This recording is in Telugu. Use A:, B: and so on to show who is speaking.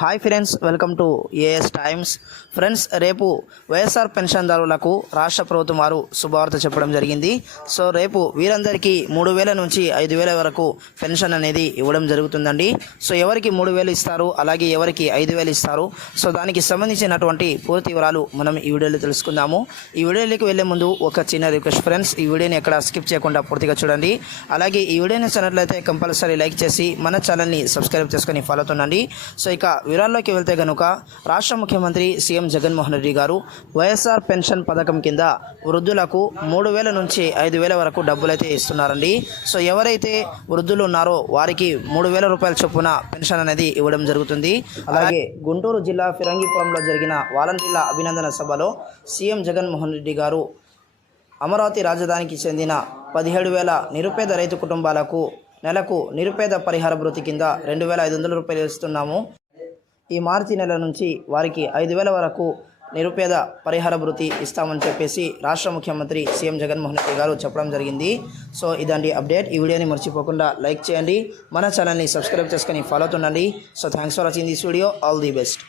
A: Hi friends welcome to AS Times friends రేపు వైఎస్ఆర్ పెన్షన్దారులకు రాష్ట్ర ప్రభుత్వం వారు శుభవార్త చెప్పడం జరిగింది. సో రేపు వీరందరికీ మూడు వేల నుంచి ఐదు వేల వరకు పెన్షన్ అనేది ఇవ్వడం జరుగుతుందండి. సో ఎవరికి మూడు వేలు ఇస్తారు అలాగే ఎవరికి ఐదు వేలు ఇస్తారు సో దానికి సంబంధించినటువంటి పూర్తి వివరాలు మనం ఈ వీడియోలో తెలుసుకుందాము. ఈ వీడియోలోకి వెళ్ళే ముందు ఒక చిన్న రిక్వెస్ట్ ఫ్రెండ్స్ ఈ వీడియోని ఎక్కడ స్కిప్ చేయకుండా పూర్తిగా చూడండి. అలాగే ఈ వీడియోని నచ్చినట్లయితే కంపల్సరీ లైక్ చేసి మన ఛానల్ని సబ్స్క్రైబ్ చేసుకొని ఫాలో అవుతుండండి సో ఇక వివరాల్లోకి వెళ్తే కనుక రాష్ట్ర ముఖ్యమంత్రి సీఎం జగన్మోహన్ రెడ్డి గారు వైఎస్ఆర్ పెన్షన్ పథకం కింద వృద్ధులకు మూడు వేల నుంచి ఐదు వేల వరకు డబ్బులైతే ఇస్తున్నారండి. సో ఎవరైతే వృద్ధులు ఉన్నారో వారికి మూడు వేల రూపాయల చొప్పున పెన్షన్ అనేది ఇవ్వడం జరుగుతుంది. అలాగే గుంటూరు జిల్లా ఫిరంగిపురంలో జరిగిన వాలంటీర్ల అభినందన సభలో సీఎం జగన్మోహన్ రెడ్డి గారు అమరావతి రాజధానికి చెందిన పదిహేడు వేల నిరుపేద రైతు కుటుంబాలకు నెలకు నిరుపేద పరిహార భృతి కింద రెండు వేల ఐదు వందల రూపాయలు ఇస్తున్నాము. ఈ మార్చి నెల నుంచి వారికి ఐదు వేల వరకు నిరుపేద పరిహార భృతి ఇస్తామని చెప్పేసి రాష్ట్ర ముఖ్యమంత్రి సీఎం జగన్మోహన్ రెడ్డి గారు చెప్పడం జరిగింది. సో ఇదండి అప్డేట్. ఈ వీడియోని మర్చిపోకుండా లైక్ చేయండి. మన ఛానల్ని సబ్స్క్రైబ్ చేసుకొని follow అవుతుండండి. So thanks for watching this video all the best.